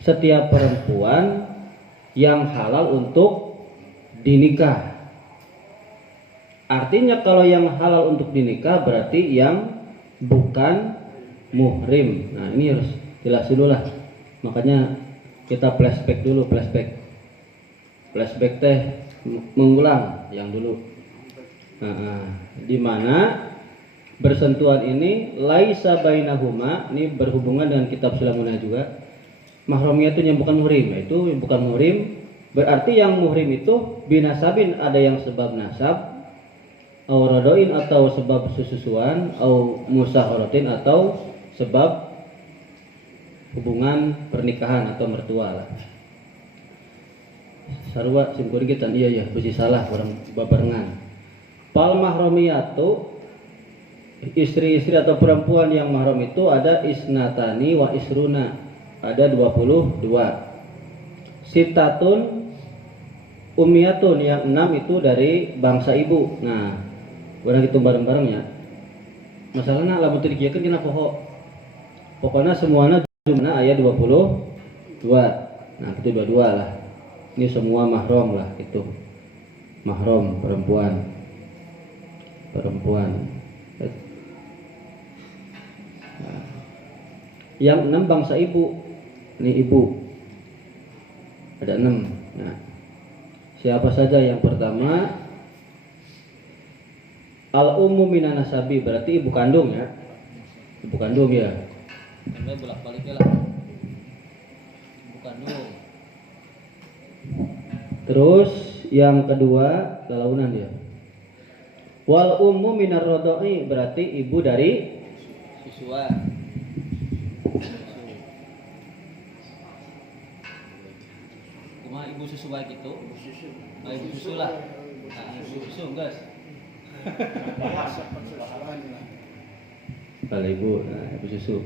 setiap perempuan yang halal untuk dinikah. Artinya kalau yang halal untuk dinikah berarti yang bukan muhrim. Nah ini harus jelas dulu lah. Makanya kita flashback dulu, flashback teh mengulang yang dulu. Di mana bersentuhan ini laisa bainahuma, ini berhubungan dengan kitab Sulamunah juga. Mahrumiyah itu yang bukan muhrim, itu yang bukan muhrim. Berarti yang muhrim itu binasabin, ada yang sebab nasab, au radoin atau sebab susuan, au musaharatin atau sebab hubungan pernikahan atau mertua lah. Sarwa simpur kita iya besi salah orang babarengan. Pal mahrumiyatu, istri-istri atau perempuan yang mahram itu ada isnatani wa isruna, ada 22. Sitatun umiyatun, yang 6 itu dari bangsa ibu. Nah, orang itu bareng-bareng ya. Masalahnya lamun teu dikieukeun kena poho. Pokoknya semuanya jumlah ayat 22. Nah, itu 22 lah. Ini semua mahram lah itu. Mahram perempuan. Nah, yang 6 bangsa ibu. Ini ibu. Ada 6. Nah, siapa saja? Yang pertama al-ummu minan nasabi, berarti ibu kandung ya. Ibu kandung ya. Sampai bolak-baliknya lah. Ibu kandung. Terus yang kedua kelaunan dia. Wal ummu minar rodoi, berarti ibu dari susuan. Cuma ibu susu baik itu. Nah, ibu susu lah. Nah, ibu susu guys. Kalau ibu, nah, ibu susu.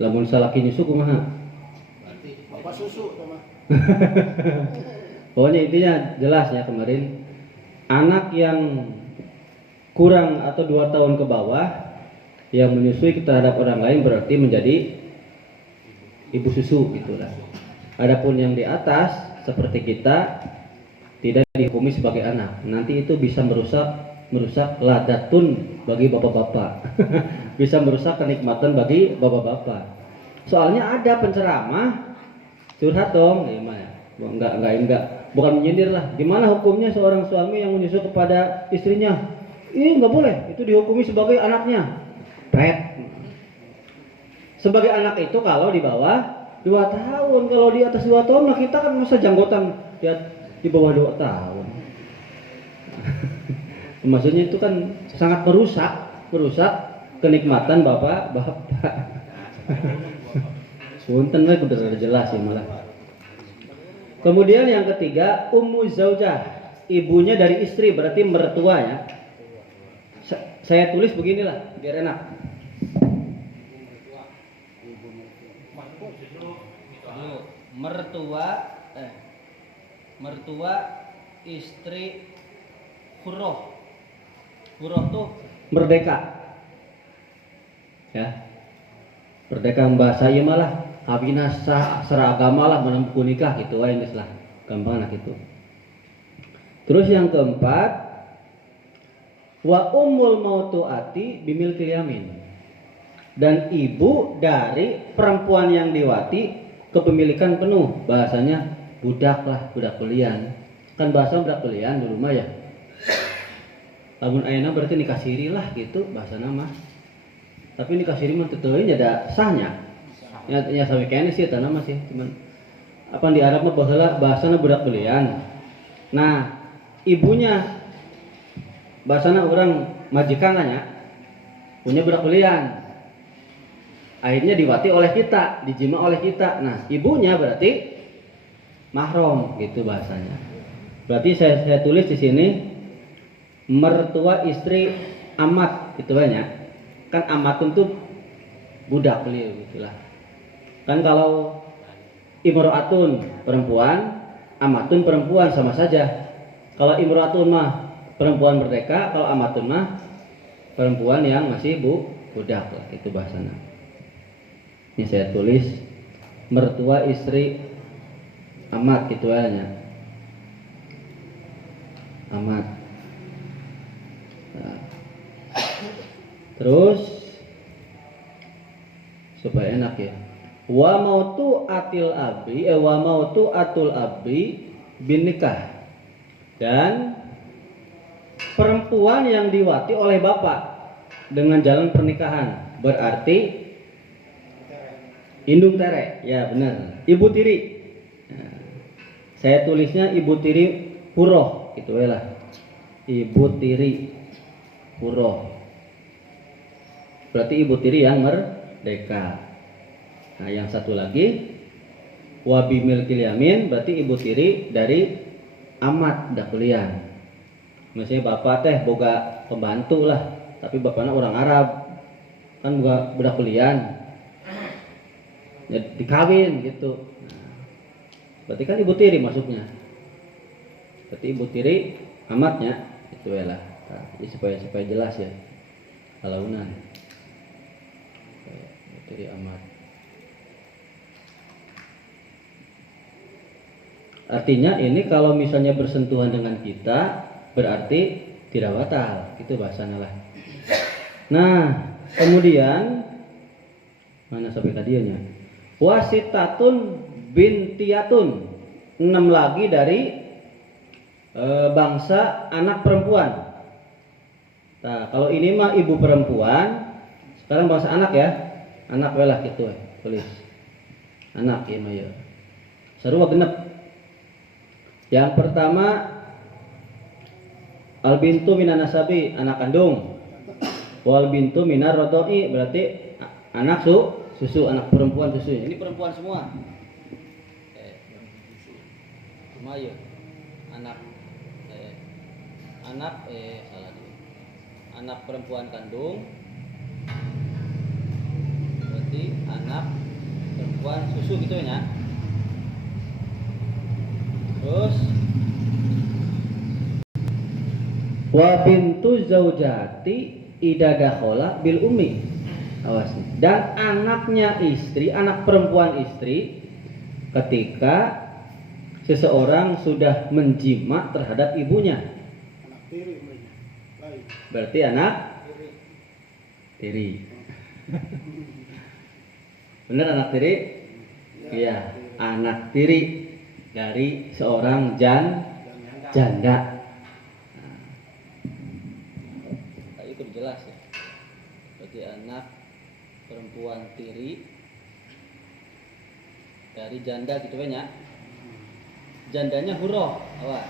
Lamun salaki nyusu kumaha? Berarti bapak susu sama. Pokoknya intinya jelas ya kemarin. Anak yang kurang atau 2 tahun ke bawah yang menyusui terhadap orang lain berarti menjadi ibu susu gitulah. Adapun yang di atas seperti kita tidak dihukumi sebagai anak. Nanti itu bisa merusak ladatun bagi bapak-bapak. Bisa merusak kenikmatan bagi bapak-bapak. Soalnya ada penceramah curhat dong, enggak. Bukan menyindir lah. Gimana hukumnya seorang suami yang menyusu kepada istrinya? Ini nggak boleh. Itu dihukumi sebagai anaknya. Pret. Sebagai anak itu kalau di bawah 2 tahun. Kalau di atas 2 tahun, nah kita kan masa janggotan di bawah 2 tahun. Maksudnya itu kan sangat merusak kenikmatan bapak-bapak. Punten we udah jelas ya malah. Kemudian yang ketiga, ummu zaujah, ibunya dari istri, berarti mertua ya. Saya tulis beginilah biar enak. Mertua istri hurroh. Hurroh tuh merdeka. Ya. Merdeka bahasa ieu malah habina seragama lah menempuh nikah gitu wae geus lah. Gampang lah gitu. Terus yang keempat, wa ummul mautuati bimilkil yamin. Dan ibu dari perempuan yang diwati kepemilikan penuh, bahasanya budak lah, budak pelian. Kan bahasa budak pelian dulu mah ya. Lamun ayeuna berarti nikah siri lah gitu bahasa nama. Tapi nikah siri mah teu teuing ada sahnya. Ya sampai kayaknya sih tanah masih cuman apa di Arab mah bahasana budak belian. Nah, ibunya bahasana orang majikan lah ya. Punya budak belian. Akhirnya diwati oleh kita, dijima oleh kita. Nah, ibunya berarti mahram gitu bahasanya. Berarti saya tulis di sini mertua istri amat gitu banyak. Kan amatun tuh budak beliau gitulah. Kan kalau imro'atun perempuan, amatun perempuan sama saja. Kalau imro'atun mah perempuan merdeka, kalau amatun mah perempuan yang masih budak lah, itu bahasanya. Ini saya tulis mertua istri amat gitu aja. Amat. Nah. Terus supaya enak ya. Wa mautu atil abi wa mautu atul abi bin nikah. Dan perempuan yang diwati oleh bapak dengan jalan pernikahan berarti indung tere, ya benar. Ibu tiri. Nah, saya tulisnya ibu tiri puroh, gitu ya lah. Ibu tiri puroh. Berarti ibu tiri yang merdeka. Nah, yang satu lagi wabi milkil yamin, berarti ibu tiri dari amat dakulian. Misalnya bapak teh boga pembantu lah, tapi bapaknya orang Arab, kan boga budak kuliah. Ya, dikawin gitu. Nah, berarti kan ibu tiri masuknya. Berarti ibu tiri amatnya itu ya lah. Nah, supaya jelas ya. Halaunan. Ibu tiri amat. Artinya ini kalau misalnya bersentuhan dengan kita berarti tidak batal. Itu bahasanya lah. Nah, kemudian mana sampai tadinya? Wasitatun bintiatun, 6 lagi dari bangsa anak perempuan. Nah, kalau ini mah ibu perempuan, sekarang bangsa anak ya, anak welah gitu tulis. Anak ya mah ya. Sarua genep. Yang pertama al bintu minan nasabi, anak kandung. Wal bintu minar rodoi, berarti anak susu, anak perempuan susu. Ini perempuan semua. Mayu. Anak salah dia. Anak perempuan kandung. Berarti anak perempuan susu gitu ya. Terus wa bintu zaujati idza dakhala bil ummi. Awas nih. Dan anaknya istri, anak perempuan istri ketika seseorang sudah menjima terhadap ibunya. Anak tiri. Berarti anak tiri. Benar anak tiri? Iya, anak tiri dari seorang janda. Nah, itu jelas ya. Berarti anak perempuan tiri dari janda gitu banyak. Jandanya hurrah, awas.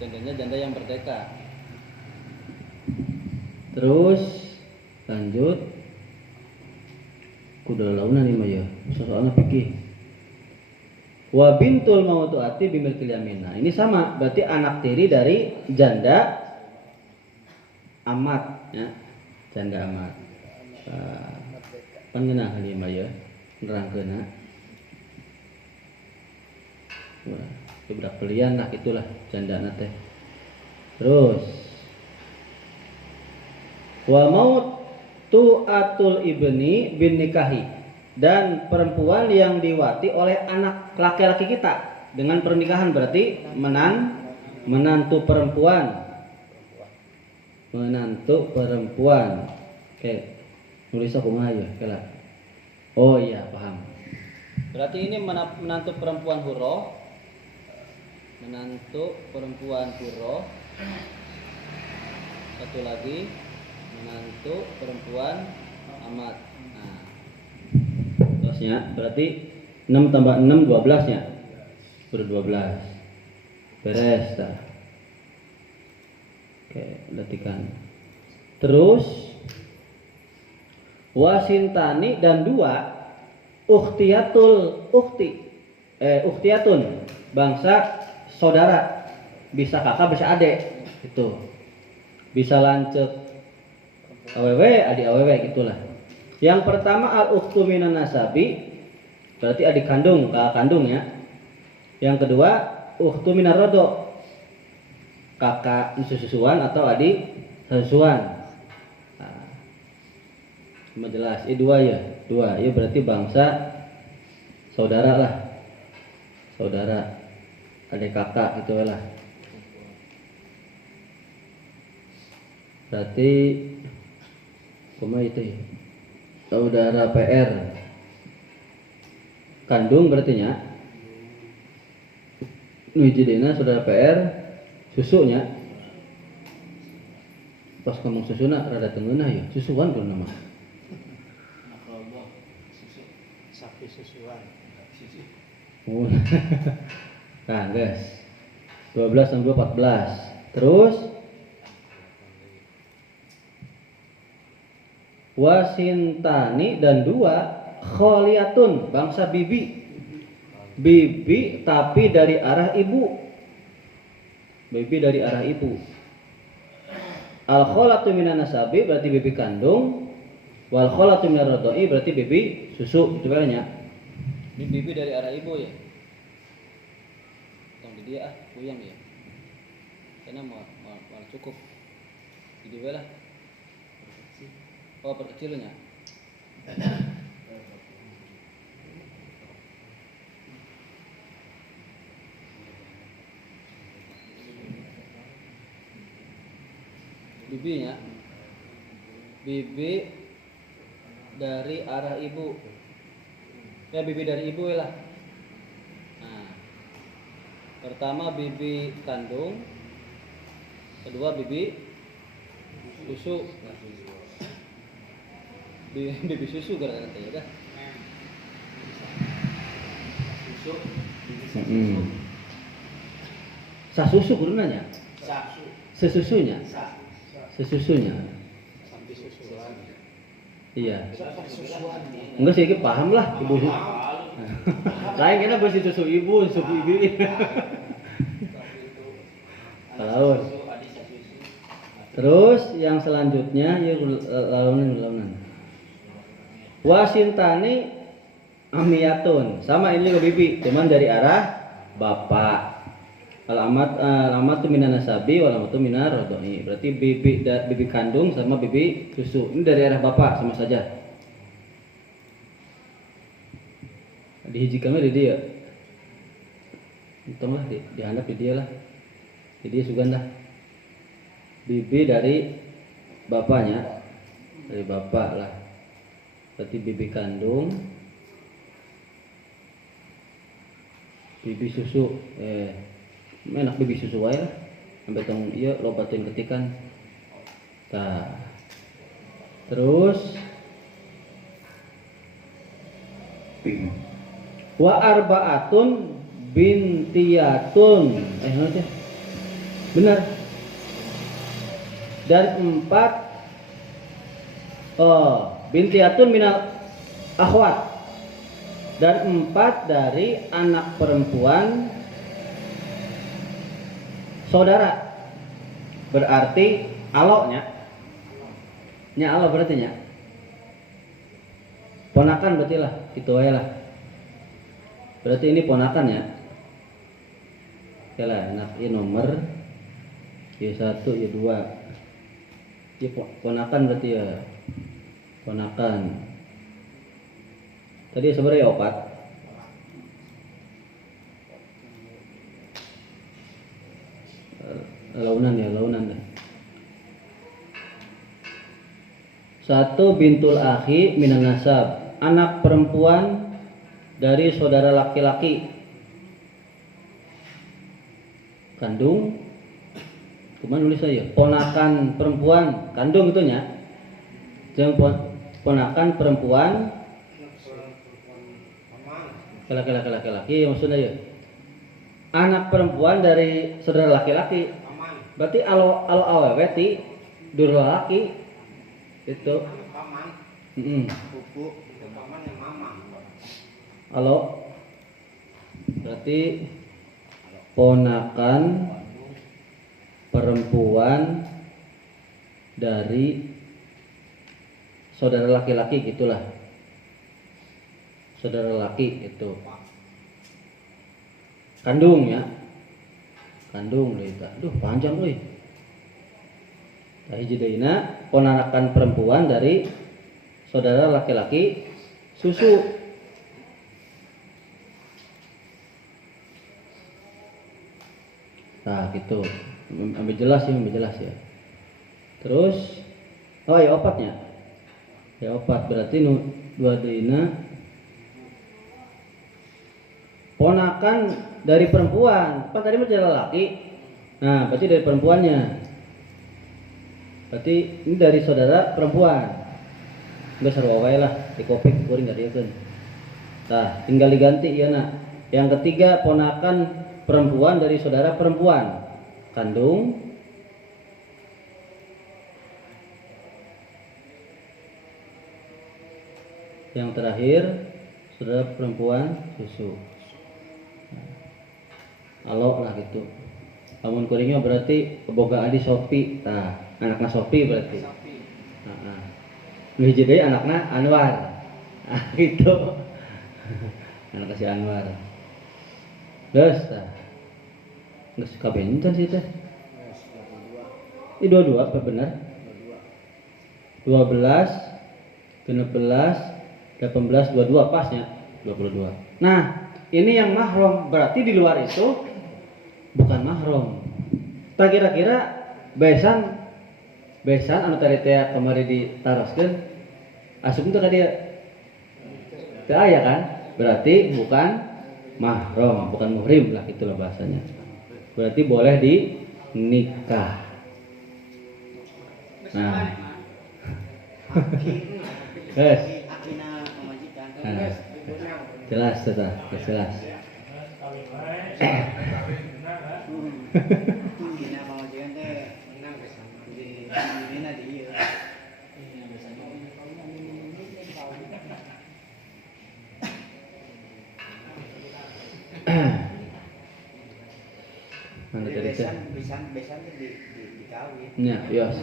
Jandanya janda yang merdeka. Terus lanjut. Kudu launan ini mah ya. Soalnya pikir. Wa bintul mautuati bimilkil yamin. Nah, ini sama, berarti anak tiri dari janda amat ya. Janda amat. Pangenah kali mah ya, nerangkeuna. Wah, itu budak pelian lah itulah jandana teh. Terus wa maut tu'atul ibni bin nikahi, dan perempuan yang diwati oleh anak laki-laki kita dengan pernikahan, berarti menantu perempuan. Oke. Nulis aku mah ya, kela. Oh iya, paham. Berarti ini menantu perempuan hurrah. Menantu perempuan hurrah. Satu lagi menantu perempuan amat. Nah. Terusnya berarti 6 tambah 6 12 ya. Ber-12. Beres dah. Oke, latihan. Terus wasintani dan 2 ukhtiyatun bangsa saudara, bisa kakak bisa adik gitu, bisa lancet awewe adik awewe gitulah. Yang pertama al ukhtu minan nasabi, berarti adik kandung, kakak kandung ya. Yang kedua ukhtu minar rodo, kakak susuan atau adik susuan. Cuma jelas. Dua ya. Dua. Ya berarti bangsa saudara lah. Saudara. Adik kakak gitu lah. Berarti kumaha itu ya? Saudara PR. Kandung berarti nya. Nu hiji dina saudara PR susunya. Pas ngomong susuna rada tengeunah ya, susuan kudu nama. Sapi susuan. Oh. Nah, guys. 12 sampai 14. Terus wasintani dan dua kholiatun bangsa bibi. Bibi tapi dari arah ibu. Bibi dari arah ibu. Al kholatu minan nasabi berarti bibi kandung. Wal kholatu minar radai berarti bibi susu. Itu banyak. Ini bibi dari arah ibu ya. Tong di dia puyang ya. Karena mau cukup. Jadi lah. Oh perkecilnya. Bibinya bibi dari arah ibu ya, bibi dari ibu lah. Nah, pertama bibi kandung, kedua bibi susu. Bibi susu gara-gara ya dah. Susu. Sa susu kudu nanya. Sesusunya. Sesusunya. Sapi susuan. Iya. Enggak sih, paham lah ibu. Lain kena bersih susu ibu, susu ibu. Kalau terus yang selanjutnya ya launan. Wasintani amiyatun. Sama ini juga bibi, cuman dari arah bapak. Alamat tu minan nasabi wal alamatu minar radai. Berarti bibi kandung sama bibi susu. Ini dari arah bapak sama saja. Di hiji kami di dia. Hitung lah dihandap di dia lah. Di dia sugan dah. Bibi dari bapaknya. Dari bapak lah. Berarti bibi kandung. Bibi susu. Enak bibi susu wae lah. Sampai tong ieu lobatin ketikan. Tah. Terus wa arbaatun bintiyatun. Nanti. Benar. Dan 4 bintiyatun minal akhwat. Dan 4 dari anak perempuan saudara. Berarti aloknya nya alo berarti nya ponakan berarti lah, itu aja lah. Berarti ini ponakan ya. Oke lah, anak ini nomor Y1, Y2. Ya ponakan berarti ya. Ponakan. Tadi sebenarnya 4. Launan dah. 1 bintul akhi minan nasab, anak perempuan dari saudara laki-laki. Kandung. Cuman nulis saya ponakan perempuan, kandung itu nya. Jangan ponakan perempuan laki-laki maksudnya ya. Anak perempuan dari saudara laki-laki. Berarti alo awewe ti dur laki itu. Buku paman yang mama. Alo. Berarti ponakan perempuan dari saudara laki-laki gitulah. Saudara laki itu. Kandung ya. Kandung deh itu. Aduh panjang euy. Tah hiji deuna ponakan perempuan dari saudara laki-laki susu. Nah gitu, ambil jelas ya. Terus, oh ya opatnya, ya opat berarti dua dina ponakan dari perempuan. Kan tadi menjadi laki, nah berarti dari perempuannya. Berarti ini dari saudara perempuan. Nggak sarwawai lah, di kopi kuring nggak dia kan. Nah tinggal diganti ya nak. Yang ketiga ponakan perempuan dari saudara perempuan kandung. Yang terakhir saudara perempuan susu. Alok lah gitu. Lamun kuringnya berarti boga adi Sopi. Nah, anaknya Sopi berarti. Nah, hiji deui anaknya Anwar. Nah, gitu. Anak si Anwar. Geus tah. Geus kabencan sih teh. Ini 22 apa benar? 12 16 18 22 pasnya 22. Nah, ini yang mahram berarti di luar itu bukan mahram. Tak kira-kira besan anu tadi teh kemari ditaroskeun asup teh ka dia. Teu aya kan? Berarti bukan mahram, bukan muhrim lah itulah bahasanya. Berarti boleh dinikah. Nah. Yes. Nah, jelas sudah, jelas. Besan dikawin. Ya, yos.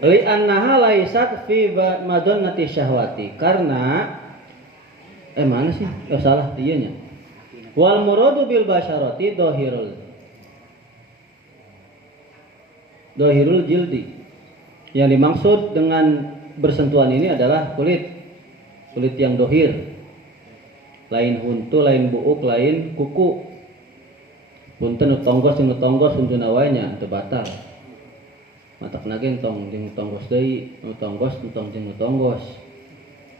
Li annaha laisat fi madonnati syahwati, karena mana sih? Oh salah iya nya. Wal muradu bil basyarati dohirul jildi. Yang dimaksud dengan bersentuhan ini adalah kulit yang dohir. Lain huntu, lain buuk, lain kuku. Punten tonggos untuna wae nya teu batal. Matakna ge tong jeung tonggos deui, tonggos jeung tonggos.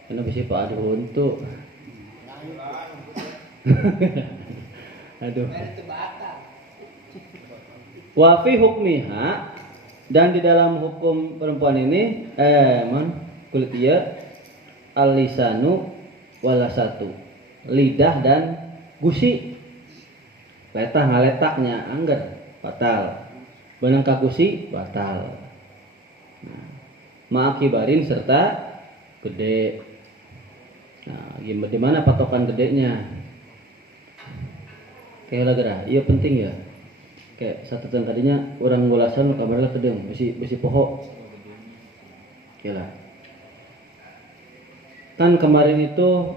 Kana bisi pa adu huntu. Aduh. Wa fi hukmiha, dan di dalam hukum perempuan ini kulit ieu al-lisanu walasatu, lidah dan gusi. Letah ngaletaknya angger batal. Beunang ka gusi batal. Nah, ma'akibarin serta gede. Nah, di mana patokan gedenya? Kayak lagera, iya penting ya. Kayak satu tahun tadinya orang ngulasan kamarnya kedeng, besi poho. Kira. Kan kemarin itu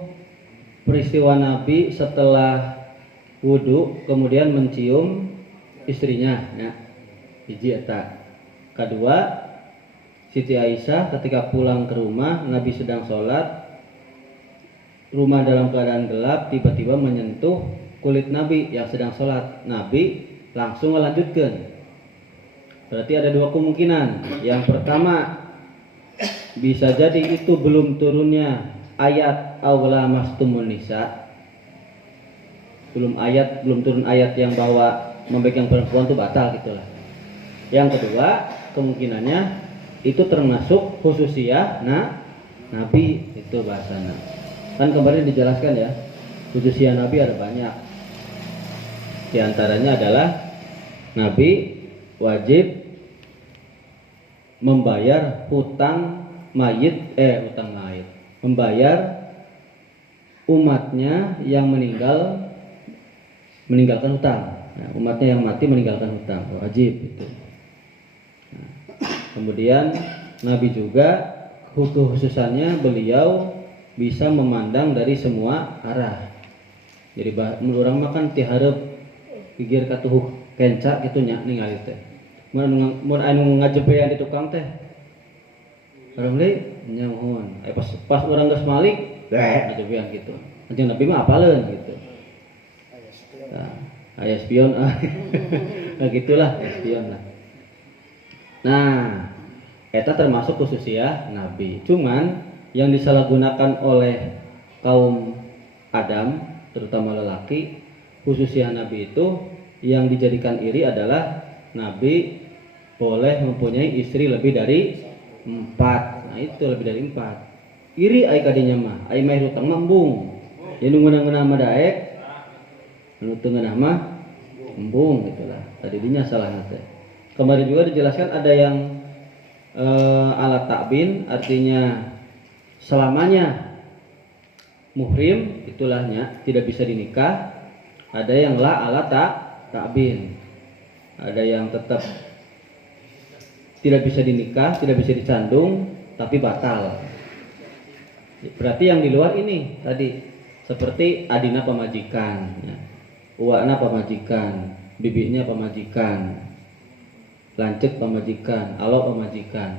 peristiwa Nabi setelah wudu kemudian mencium istrinya, ya. Hiji eta. Kedua, Siti Aisyah ketika pulang ke rumah, Nabi sedang sholat, rumah dalam keadaan gelap, tiba-tiba menyentuh kulit Nabi yang sedang sholat. Nabi langsung melanjutkan. Berarti ada dua kemungkinan. Yang pertama, bisa jadi itu belum turunnya ayat awla mastumun nisa. Belum turun ayat yang bahwa memegang perempuan itu batal gitulah. Yang kedua, kemungkinannya itu termasuk khususiyah Nabi, itu bahasanya. Kan kemarin dijelaskan ya, khususiyah Nabi ada banyak. Di antaranya adalah Nabi wajib membayar hutang mayit, membayar umatnya yang meninggalkan hutang. Nah, umatnya yang mati meninggalkan hutang, wajib itu. Nah, kemudian Nabi juga khususannya beliau bisa memandang dari semua arah. Jadi menurut orang makan tiharep pikir katuh kenca gitu nya ningali teh. Mun anu ngajebean di tukang teh. Orang deui Nyamuhun. Pas orang geus malik, ajabian gitu. Anjeun Nabi mah apaleun gitu. Nah, aya spion. Nah gitulah, spion lah. Nah, eta termasuk khususnya Nabi. Cuman yang disalahgunakan oleh kaum Adam, terutama lelaki, khususnya Nabi itu yang dijadikan iri adalah Nabi boleh mempunyai istri lebih dari 4. Nah itu lebih dari 4. Iri ai kadinya mah, ai mah hutang mambung. Jadi ngeunah-ngeunah mah daek, anu teu ngeunah mah embung gitulah. Tadi dinya salah teh. Kemarin juga dijelaskan ada yang alat takbin, artinya selamanya muhrim, itulahnya tidak bisa dinikah. Ada yang la alat takbin, ada yang tetap tidak bisa dinikah, tidak bisa dicandung, tapi batal. Berarti yang di luar ini tadi seperti adina pemajikan, ya. Uwana pemajikan, bibinya pemajikan, lancet pemajikan, alo pemajikan.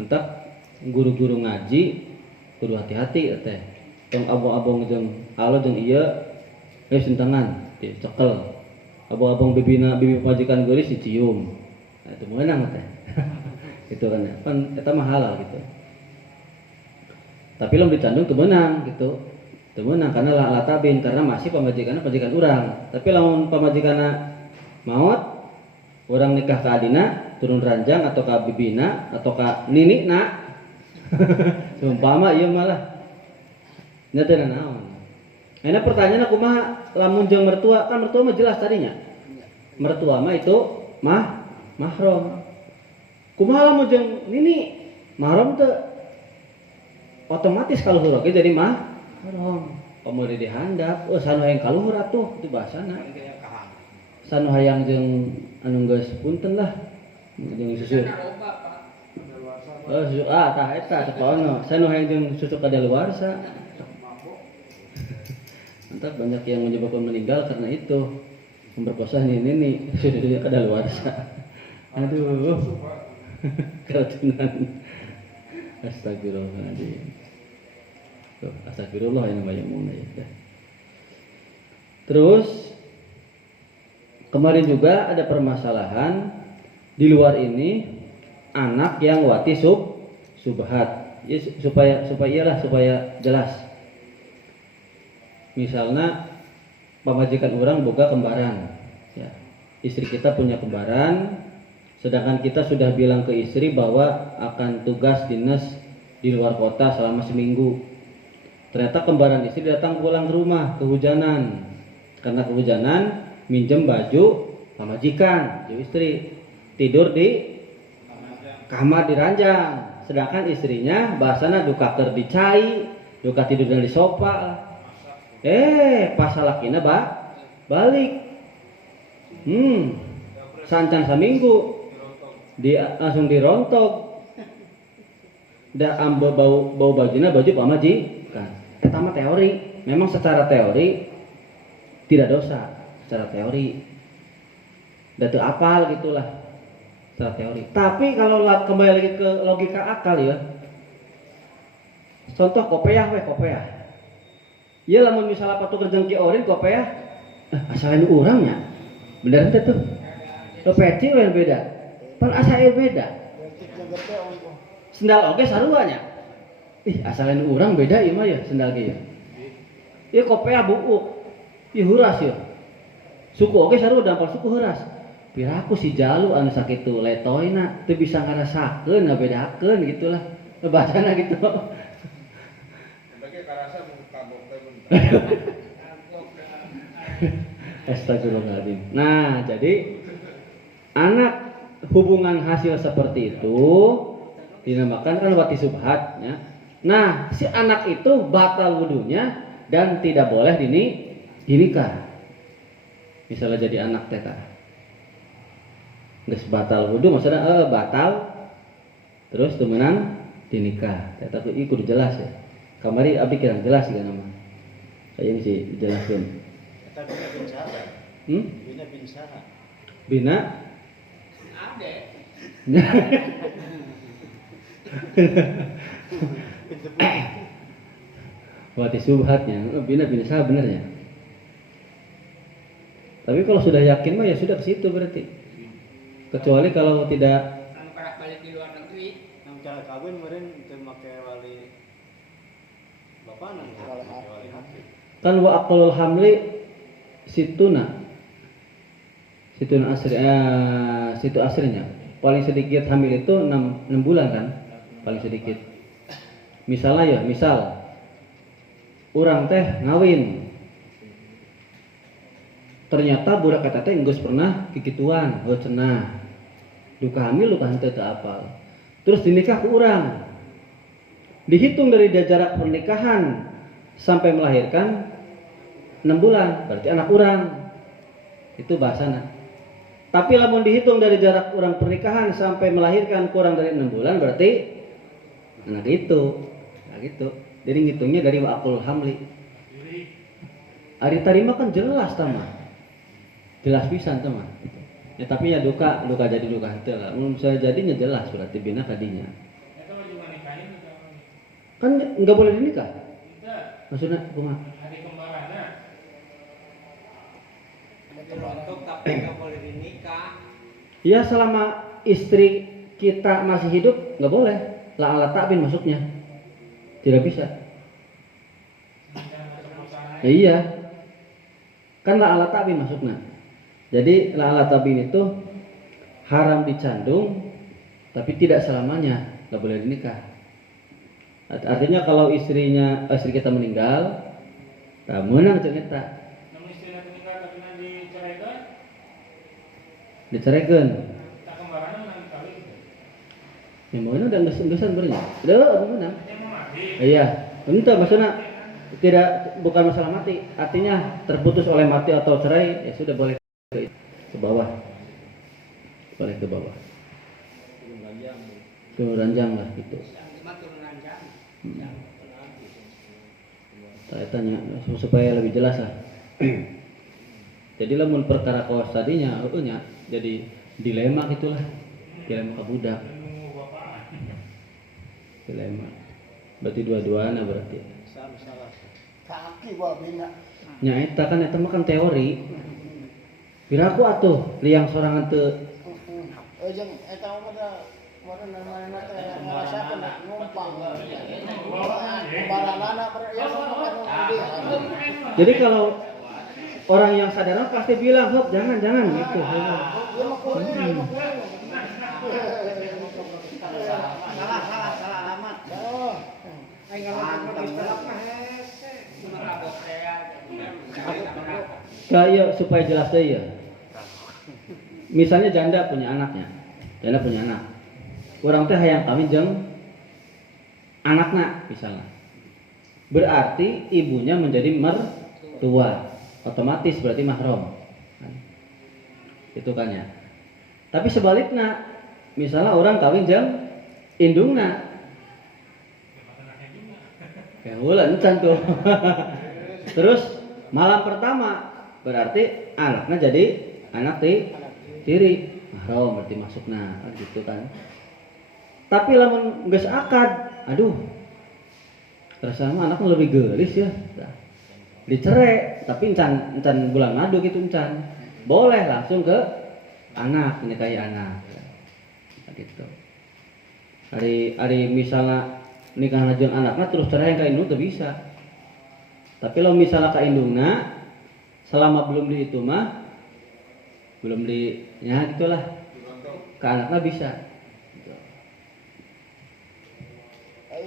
Entah guru-guru ngaji kudu hati-hati teh. Tong abong-abong jeung alo jeung ieu geus sintengan dicekel. Abong-abong bibi pemajikan geulis dicium. Nah, itu meunang teh. Gitu kan. Kan eta mah halal gitu. Tapi lamun dicandung teu meunang gitu. Teu meunang karena la tabin karena masih pemajikanna pamajikan urang. Tapi lamun pamajikanna maot urang nikah ka adina turun ranjang atau ka bibina atau ka ninina sumpama ieu malah nya teh naon. Enak pertanyaan aku mah lamun jeung mertua kan mertua mah jelas tadinya. Mertua mah itu mahram. Kumaha lamun jeung nini mahram teh otomatis kalau huruf jadi mahram. Pameureun dihandap, sanu hayang kaluhur atuh itu bahasana. Sanu hayang jeung anu geus punten lah. Jeung susu. Susu tah eta sakono. Sanu hayang jeung susu kadaluarsa. Entah banyak yang menyebabkan meninggal karena itu memperkosa ini sudah kadaluarsa. Aduh, keracunan. Astagfirullahaladzim. Astagfirullah yang banyak ya. Terus kemarin juga ada permasalahan di luar ini anak yang wati subhat. Ya, supaya jelas. Misalnya pemajikan orang boga kembaran, ya. Istri kita punya kembaran, sedangkan kita sudah bilang ke istri bahwa akan tugas dinas di luar kota selama seminggu. Ternyata kembaran istri datang pulang ke rumah kehujanan, karena kehujanan minjem baju pemajikan, istri tidur di kamar di ranjang, sedangkan istrinya bahasana duka keur di cai, duka tidur di sofa. Pas salakina balik. Sancan saminggu dia langsung dirontok. Da ambo bau bajuna baju pamajikan. Eta mah teori. Memang secara teori tidak dosa, secara teori. Da teu apal gitulah. Secara teori. Tapi kalau kembali lagi ke logika akal ya. Contoh kopiah. Iya lamun misalnya patu kerjeng ki orin kopiah asalnya urangnya. Bener teh tuh. Lo peci we beda. Pan asalnya beda. Sendal oge saruanya. Asalnya urang beda ieu mah ya sendal ge ya. Ieu kopiah buuk. Ieu heuras ya. Suku oge sarua dampal suku heuras. Piraku si jalu anu sakitu letoina teu bisa ngarasakeun ngabedakeun gitulah. Bahasana gitu. Astagfirullahaladzim. Nah, jadi anak hubungan hasil seperti itu dinamakan kan wati subhat ya. Nah, si anak itu batal wudunya dan tidak boleh dinikah. Misalnya jadi anak teh geus batal wudu maksudnya batal terus temenan dinikah. Eta kudu jelas ya. Kamari abdi kirang jelas ya nama. Saya sih dijelaskan. Eta bina bin saha? Bina bin saha? Bina? Ade. Pintu putih. Wati subhatnya, bina sah benernya. Tapi kalau sudah yakin mah ya sudah ke situ berarti. Kecuali kalau tidak Kan pada balik di luar negeri. Yang cara kawin kemarin itu pakai wali bapak nang wali hakim. kan wa aqallul hamli situna situ asrinya paling sedikit hamil itu 6 bulan kan paling sedikit. Misalnya ya misal orang teh ngawin ternyata budak kata teh geus pernah kikituan cenah duka hamil duka henteu teu apal terus dinikah ku urang dihitung dari jarak pernikahan sampai melahirkan 6 bulan berarti anak urang itu bahasana. Tapi lamun dihitung dari jarak urang pernikahan sampai melahirkan kurang dari 6 bulan berarti anak itu nah gitu. Jadi ngitungnya dari waqul hamli. Ari tarima kan jelas tama. Jelas pisan tama. Ya tapi ya duka jadi duka henteu lah. Mun saya jadinya jelas berarti bina kadinya. Eta mah juga nikahin atau Kan enggak boleh dinikah. tidak? Maksudnya kumaha? Adik kembaranna. Untuk tapi nggak boleh dinikah. Ya selama istri kita masih hidup nggak boleh. La ala ta'bin masuknya. Tidak bisa. Ya, iya. Kan la ala ta'bin masuknya. Jadi la ala ta'bin itu haram dicandung tapi tidak selamanya nggak boleh dinikah. Artinya kalau istri kita meninggal, menang cerita Namun istrinya meninggal tapi nanti diceraikan, diceraikan. tak kembaranna menang kali. Yang mau udah nggak bernya. Udah menang. Dia mau mati. Iya, itu maksudnya bukan masalah mati, artinya terputus oleh mati atau cerai ya sudah boleh ke bawah, boleh ke bawah, ke ranjang lah gitu. Cuma turun ranjang. Saya tanya supaya lebih jelas lah. Jadi lamun perkara kawas tadinya, jadi dilema gitulah, dilema ke budak, Nunggu bapak. dilema. Berarti dua-duanya berarti. Salah. Kaki bawa bina. Nya eta mah kan teori. Piraku atuh liang sorangan teu Jeung eta mah pada namanya teh ngerasakeun numpang. Baranana ya sama Jadi kalau orang yang sadar pasti bilang, "Hop, jangan gitu." Salah alamat. Aing kalau istilah mah hese. Cuma rabok saya. Kayak supaya jelas deh ya. Misalnya janda punya anak. Orang teh hayang kawin jeung anakna misalnya. Berarti ibunya menjadi mertua, otomatis berarti mahram. Itu kan ya. Tapi sebaliknya, misalnya orang kawin jeung indungna. Ya ulah encan tuh. Terus malam pertama berarti anaknya jadi anak tiri. Mahram berarti masukna gitu kan. Tapi lamun geus akad, aduh. Terasa mah anaknya lebih gelis ya. Dicerai, tapi encan bulan madu gitu encan. Boleh langsung ke anak, menikahi anak. Gitu. Hari misalnya nikah jeung anaknya terus cerai ka indung teu bisa. Tapi lo misalnya ka indungna selama belum di itu mah belum di ya gitulah ke anaknya bisa. Gitu.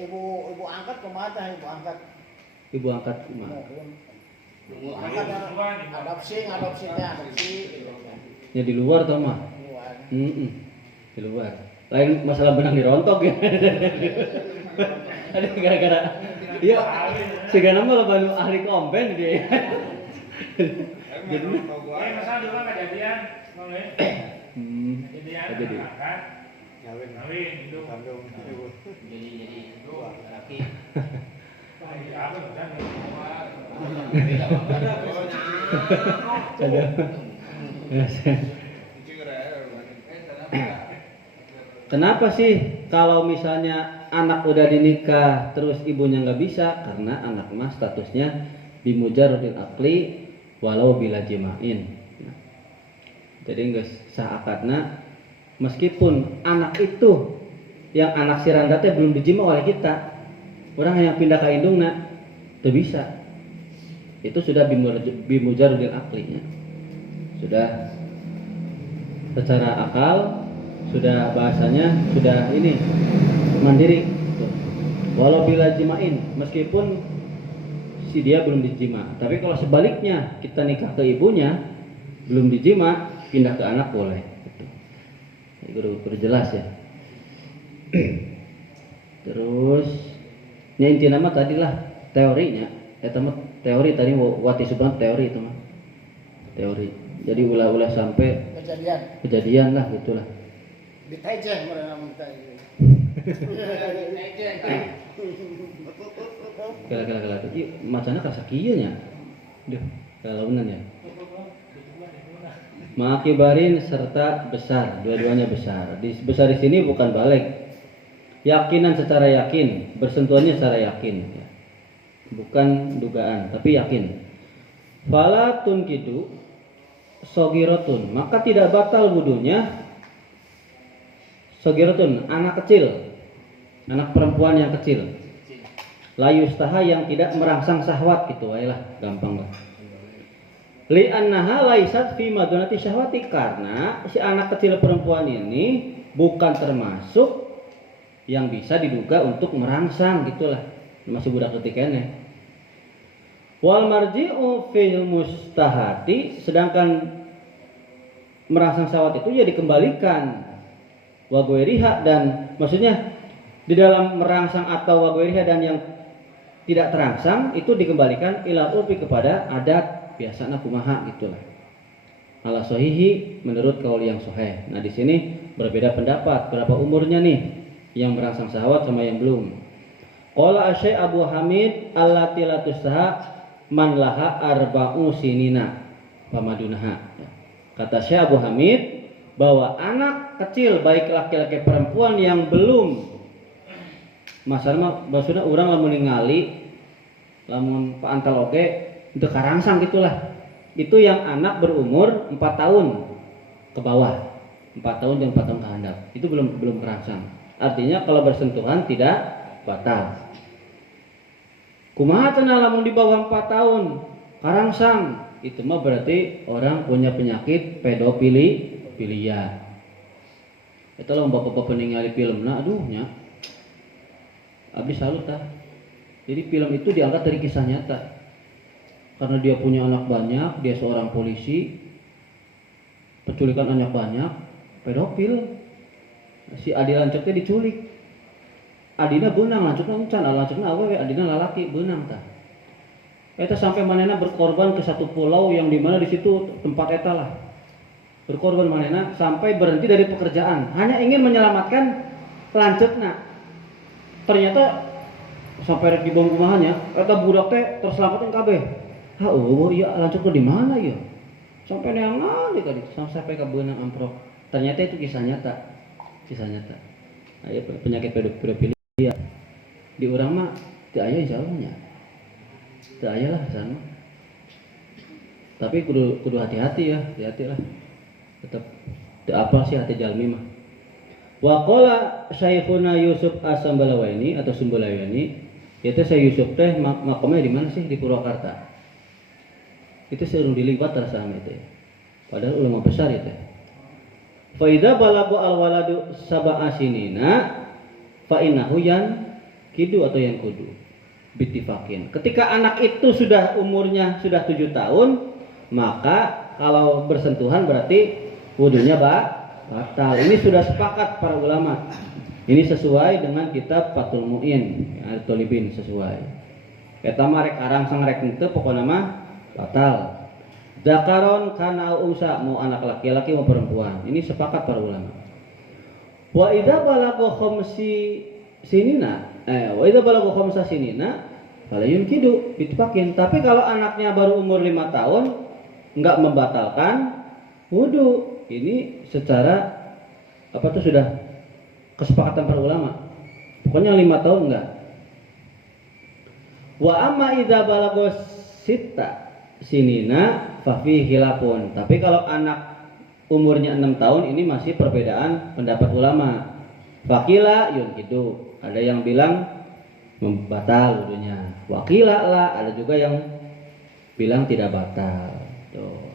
Ibu angkat kemana ibu angkat? Ibu angkat kumaha? Ibu angkat adopsi. Ya di luar tau mah. Luar. Di luar. Lain masalah benang dirontok ya. Ada gara-gara iya segala mah lo ahli kompen dia. Jadi Masalah dulu nggak jadian, boleh. Jadian, jadi. angkat, ngawin, hidup. Jadi itu laki. Apa kan? ada. Kenapa sih kalau misalnya anak udah dinikah terus ibunya nggak bisa, karena anak mah statusnya bimujarrodil akli walau bila jimain. Nah, jadi nggak sah akadna meskipun anak itu yang anak siranda teh belum dijima oleh kita, orang yang pindah ke indungna tuh bisa. Itu sudah bimujarrodil aklinya, sudah secara akal, sudah bahasanya sudah ini mandiri. Walau bila jimain, meskipun si dia belum dijima. Tapi kalau sebaliknya kita nikah ke ibunya belum dijima, pindah ke anak boleh. Gitu. Guru jelas ya. Terus nya inti nama tadilah teorinya. Teori tadi wati subhan teori itu mah. Teori. Jadi ulah-ulah sampai kejadian lah gitulah. Ditejeh mereka mentah. Kala macana kasa kieu nya. Duh, kalaunan ya. Makibarin serta besar, dua-duanya besar. Besar di sini bukan balik. Yakinan secara yakin, bersentuhannya secara yakin ya. Bukan dugaan, tapi yakin. Fala tunkidu sogirotun, maka tidak batal wudunya. Sogirotun, anak kecil, anak perempuan yang kecil. Layustaha yang tidak merangsang syahwat gitu, ayolah, gampang lah. Li'annaha laisat fi madunati syahwati, karena si anak kecil perempuan ini bukan termasuk yang bisa diduga untuk merangsang gitulah, masih budak detik kene. Wal marji'u fil mustahati, sedangkan merangsang syahwat itu ya dikembalikan wa ghairiha, dan maksudnya di dalam merangsang atau wa ghairiha dan yang tidak terangsang itu dikembalikan ila urfi, kepada adat biasana kumaha gitulah. Ala sahihi, menurut kaul yang sahih. Nah di sini berbeda pendapat berapa umurnya nih yang merangsang syahwat sama yang belum. Qala Syekh Abu Hamid allati la tusaha man laha arba'u sinina pamadunaha. Kata Syekh Abu Hamid bahwa anak kecil baik laki-laki perempuan yang belum, masalah maksudnya orang lamun ningali lamun paantal oge itu karangsang gitulah. Itu yang anak berumur 4 tahun ke bawah. 4 tahun dan 4 tahun ke handap. Itu belum karangsang. Artinya kalau bersentuhan tidak batal. Kumaha cenah lamun di bawah 4 tahun karangsang, itu mah berarti orang punya penyakit pedofilia. Itu lah bapak-bapak ningali filmna, aduh nya. Abdi salut tah. Jadi film itu diangkat dari kisah nyata. Karena dia punya anak banyak, dia seorang polisi, penculikan anak banyak, pedofil. Si Adi Lancuknya diculik. Adina benang, Lancuknya encan, Lancuknya awewe, Adina lalaki benang tah. Eta sampai manena berkorban ke satu pulau yang dimana di situ tempat eta lah. Berkorban manena sampai berhenti dari pekerjaan, hanya ingin menyelamatkan Lancuknya. Ternyata sampai rek dibom kumahannya, eta budak teh terselamatkan kabeh. Ha eueuh ieu Lancuknya di mana ya? Sampai neangan deui tadi, sampai ka beunang amprok. Ternyata itu kisah nyata. Kisah nyata. Aya penyakit pedofilia. Di urang mah teu aya insyaallah nya. Teu aya lah sana. Tapi kudu hati-hati ya, hati-hati lah. Tetap teu apal sih hati jalmi mah. Wa qala Syekhuna Yusuf As-Sambalawaini atau Sumbalawaini, yaitu Syekh Yusuf teh makomnya di mana sih? Di Purwakarta. Itu sering dilibat rasanya itu. Padahal ulama besar itu. Fa idza balagu al-waladu sab'a sinina fa innahu yan kidu atau yan kudu bittifaqin. Ketika anak itu sudah umurnya sudah 7 tahun, maka kalau bersentuhan berarti wudunya batal. Ini sudah sepakat para ulama. Ini sesuai dengan kitab Fathul Mu'in, Al-Talibin sesuai. Eta mah rek arangsang rek henteu pokona mah batal. Zakaron kana unsa, mau anak laki-laki mau perempuan. Ini sepakat para ulama. Wa idza balagha khamsi sinina, wa idza balagha khamsa sinina fala yumkidu bitfaqin. Tapi kalau anaknya baru umur 5 tahun enggak membatalkan wudu. Ini secara apa tuh sudah kesepakatan para ulama. Pokoknya 5 tahun enggak. Wa amma idza balagha sitta sinina fa fihi khilafun. Tapi kalau anak umurnya 6 tahun ini masih perbedaan pendapat ulama. Fakila yunkidu. Ada yang bilang batal wudunya. Wakila lah, ada juga yang bilang tidak batal. Tuh.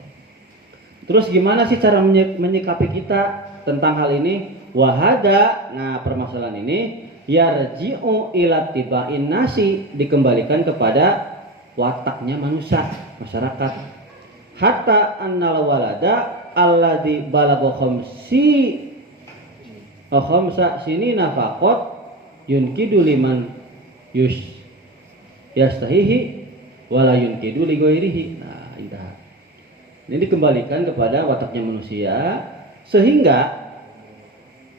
Terus gimana sih cara menyikapi kita tentang hal ini? Wahada, nah permasalahan ini yarji'u ila tibain nasi, dikembalikan kepada wataknya manusia, masyarakat. Hatta annal walada alladzi balagha khamsa sinina faqat yunkidu liman yastahihi wala yunkidu li ghairihi. Nah, ini dikembalikan kepada wataknya manusia, sehingga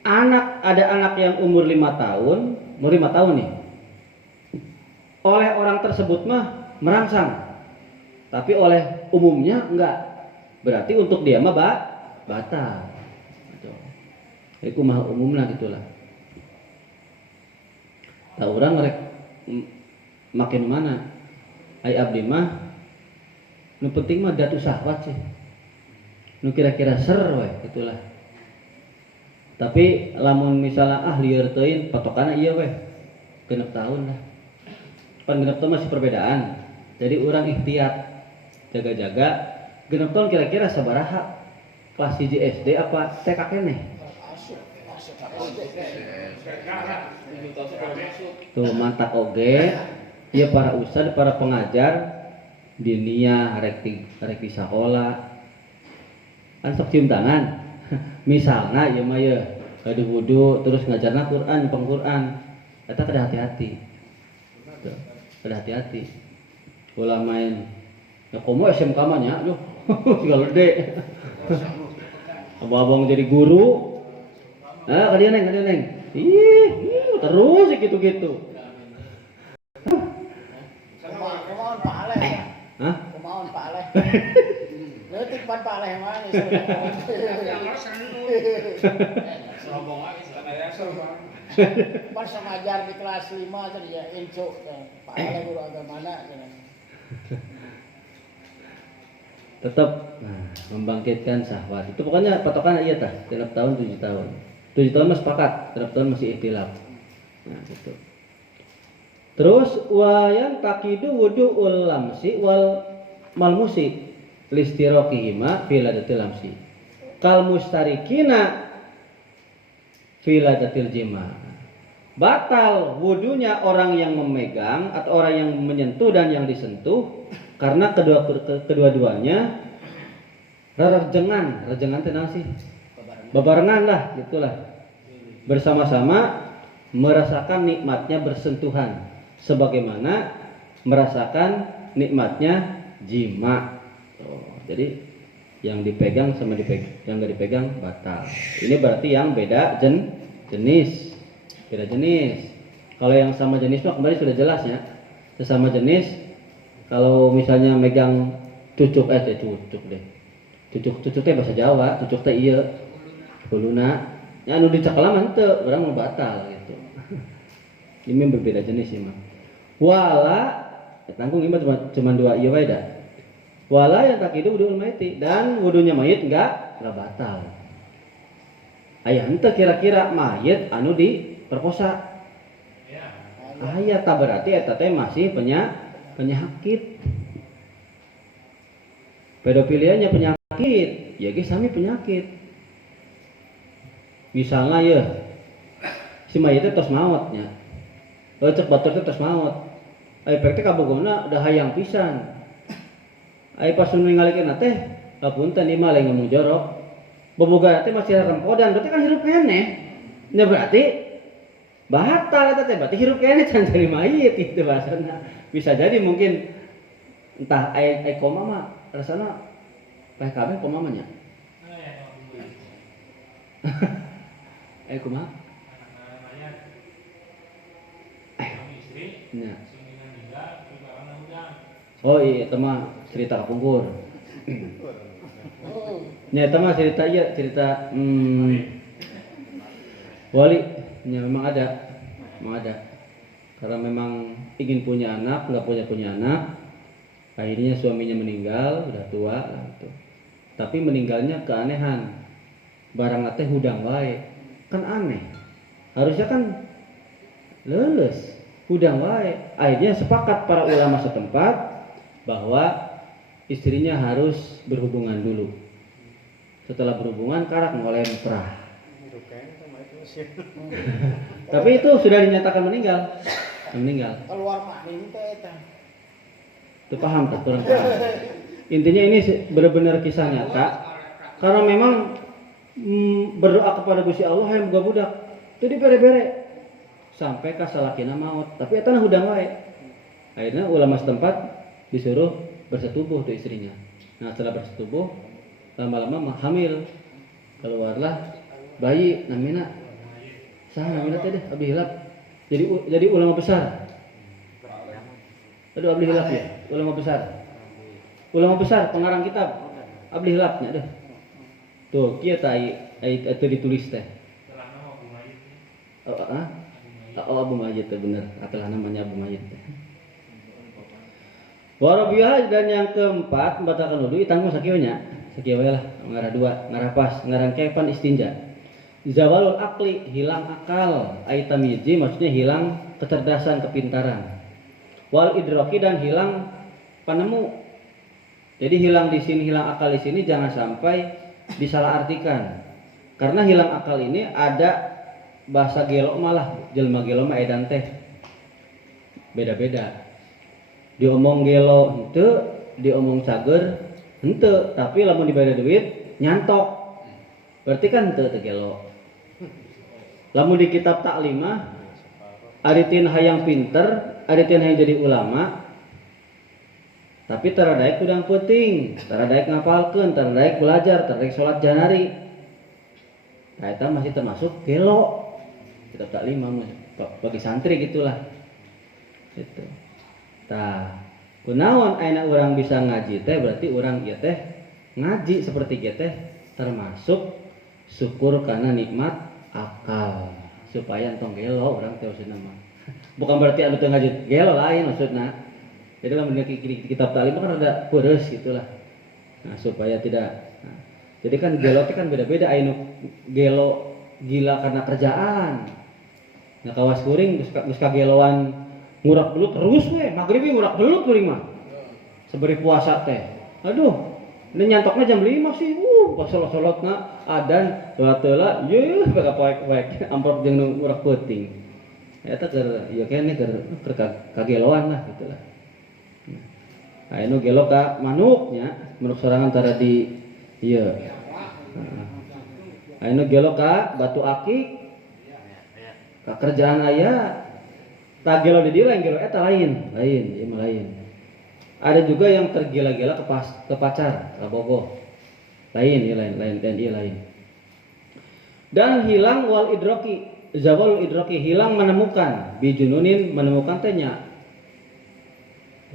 ada anak yang umur 5 tahun, umur 5 tahun nih. Oleh orang tersebut mah merangsang. Tapi oleh umumnya enggak. Berarti untuk dia mah batal. Itu mah umumnya gitulah. Tak orang mereka makin mana? Ai abdi mah nu penting mah datu syahwat sih. Nu kira-kira ser we gitulah. Tapi lamun misalnya lieur teuing patokana ieu we. 6 tahun lah. Pan 6 tahun masih perbedaan. Jadi orang ikhtiat jaga-jaga 6 tahun kira-kira sabaraha? Kelas 1 SD apa TK keneh? Tuh mantap oge. Ieu para ustad, para pengajar dinia rek di sakola. Kan sok cium tangan. Misalnya ya mah ya kadu wudu terus ngajarna Quran, Quran. Eta kada hati-hati. Kada hati-hati. Ulah main ya komo SMK mah nya duh. Tinggal gede. Abang-abang jadi guru. Ah, kadieu neng. Terus gitu-gitu. Kumaon Pak Aleh. Hah? Kumaon Pak Aleh. Leutik pan Pak Aleh mah. Pas ngajar di kelas 5 tadi ya inco Pak Aleh guru agamana cenah. Tetap membangkitkan syahwat. Itu pokoknya patokan iya tah, 6 tahun 7 tahun. 7 tahun masih sepakat, 6 tahun masih ikhtilaf. Nah, gitu. Terus wayan takidu wudu'ul lamsi wal malmusi listirokihima filadatil lamsi kal mustarikina filadatil jima. Batal wudunya orang yang memegang atau orang yang menyentuh dan yang disentuh karena kedua-duanya rejengan itu naon sih? Bebarengan lah gitulah. Bersama-sama merasakan nikmatnya bersentuhan sebagaimana merasakan nikmatnya jima. Jadi yang dipegang sama yang nggak dipegang batal. Ini berarti yang beda jenis. Beda jenis. Kalau yang sama jenis mah kembali sudah jelas ya. Sesama jenis kalau misalnya megang cucuk deh. Cucuk teh bahasa Jawa, cucuk teh ieu. Huluna nya anu dicakalaman teu urang mah batal gitu. Ini berbeda jenis ya mah. Wala tanggung ini cuma 2 ieu wae dah. Wala yang takidu wudu'ul maiti, dan wudunya mayit enggak batal. Aya henteu kira-kira mayit anu diperkosa. Aya tah berarti eta teh masih penyakit. Pedofilianya penyakit, ya ge sami penyakit. Misalnya ya si mayit teh tos maot nya. Cek batur teh tos maot. Efek teh kabogona udah hayang pisan. Ai pas ningalikeun teh lapunten ieu mah lain ngomong jorok. Boboga teh masih rempodan, berarti kan hirup keneh. Nya berarti batal eta teh, berarti hirup keneh can cari mayit gitu bahasana. Bisa jadi mungkin entah ai koma mah rasana PKB koma mah nya. Kumaha? Nya. Oh iya, itu mah cerita kapungkur. Nya itu mah cerita wali. Nya memang ada. memang ada. Karena memang ingin punya anak, nggak punya anak, akhirnya suaminya meninggal, udah tua gitu. Tapi meninggalnya keanehan, barang teh hudang wae, kan aneh. Harusnya kan leles, hudang wae. Akhirnya sepakat para ulama setempat bahwa istrinya harus berhubungan dulu. Setelah berhubungan karak ngolemprah. Tapi itu sudah dinyatakan meninggal. Keluar mani teh eta. Itu paham tak? Kurang paham. Intinya ini benar-benar kisah nyata. Karena memang berdoa kepada Gusti Allah yang boga budak. Itu dibere-bere sampai ka salakina maut. Tapi eta hudang wae. Akhirnya ulama setempat disuruh bersetubuh tuh istrinya. Nah, setelah bersetubuh lama-lama hamil. Keluarlah bayi namina saha namina teh abdi hilap. Jadi ulama besar. Aduh abdi hilap ya, ulama besar. Ulama besar pengarang kitab abdi hilapnya deh. Tuh kieu teh itu ditulis teh. Abu Majid teh bener, atulah namanya Abu Majid teh. Warabiah dan yang keempat membatalkan wudu tanggung sakieu nya. Sakieu we lah, ngarah dua, ngarah pas, ngarang kepan istinja. Zawalul akli, hilang akal, aitamiji maksudnya hilang kecerdasan, kepintaran. Wal idroki dan hilang panemu. Jadi hilang di sini, hilang akal di sini jangan sampai disalahartikan. Karena hilang akal ini ada bahasa gelo malah jelma gelo mah edan teh. Beda-beda. Diomong gelo henteu, diomong cager henteu, tapi lamun dibere duit nyantok. Berarti kan henteu teh gelo. Lamun di kitab taklimah aritin hayang pinter, aritin hayang jadi ulama, tapi taradaek kudang penting, taradaek ngapalkeun, taradaek belajar, taradaek salat janari. Nah, itu masih termasuk gelo. Kitab taklimah bagi santri gitulah. Gitu. Tah, kunaon ayeuna urang bisa ngaji teh berarti urang ieu teh ngaji seperti ieu teh termasuk syukur karena nikmat akal supaya entong gelo urang teh usahna mah. Bukan berarti anu teu ngaji gelo lain maksudna. Jadi lamun di kitab taklim kan ada peures gitulah. Nah, supaya tidak. Nah, jadi kan gelo itu kan beda-beda aya gelo gila karena kerjaan. Nah, kawas kuring geus kageloan ngurak belut terus we, magrib ngurak belut kuring mah. Sabari puasa teh. Aduh, ini nyantokna jam 5 sih. Pas salat-salatna adzan, salat heula, yeuh baka poek-poek amprok jeung ngurak peuting. Eta keur ieu keneh keur kageloan lah gitulah. Anu gelo ka manuknya, manuk sorangan tara di ieu. Anu gelo ka batu akik. Ka kerjaan aya. Tak gelo di dia lain gelo eta lain, ieu mah lain. Ada juga yang tergila-gila ke pacar, ke bogoh. Lain, ieu lain. Dan hilang wal idroki, zawal idroki hilang menemukan, bijununin menemukan tehnya.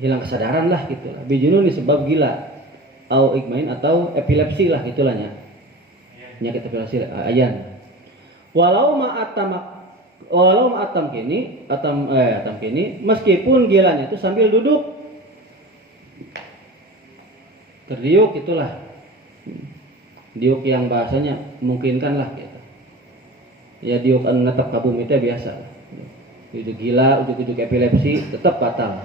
Hilang kesadaran lah gitu lah. Bijunun disebab gila au igmain atau epilepsi lah gitulah nya. Penyakit epilepsi ayan. Walau atam kini meskipun gilanya itu sambil duduk. Terdiuk itulah. Diuk yang bahasanya memungkinkan lah gitu. Ya diuk anu netep ka bumi teh biasa. Ujuk gila, ujuk epilepsi tetap batal.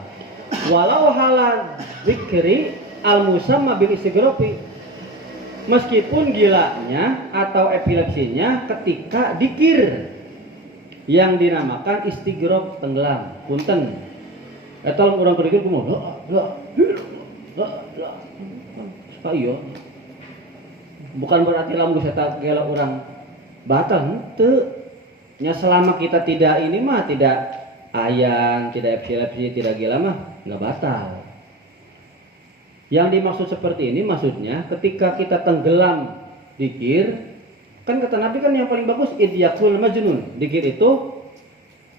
Walau halal zikri al-musamma bil istighrofi, meskipun gilanya atau epilepsinya ketika dikir yang dinamakan istighraf tenggelam punten eta urang keur dikir kumaha ayo bukan berarti lamun geus eta gelo urang batal henteu nya selama kita tidak ini mah tidak ayang, tidak epilepsi, tidak gila mah nggak batal. Yang dimaksud seperti ini maksudnya ketika kita tenggelam dikir, kan kata Nabi kan yang paling bagus idyaqul majnun. Dikir itu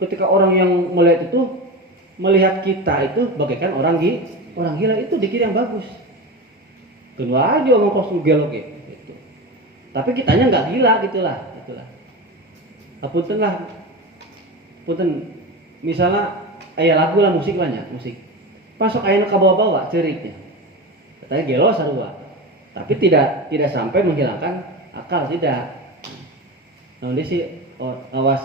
ketika orang yang melihat kita itu bagaikan orang gila itu dikir yang bagus. Kedua dia ngomong kosong gelo gitu. Tapi kitanya nggak gila gitulah. Apunten lah. punten misalnya aya lagu lah musik lah nya, musik. Pasok aya nu kabawa-bawa ceuriknya. Katanya gelo sarua. Tapi tidak sampai menghilangkan akal, tidak. Nah, dia sih awas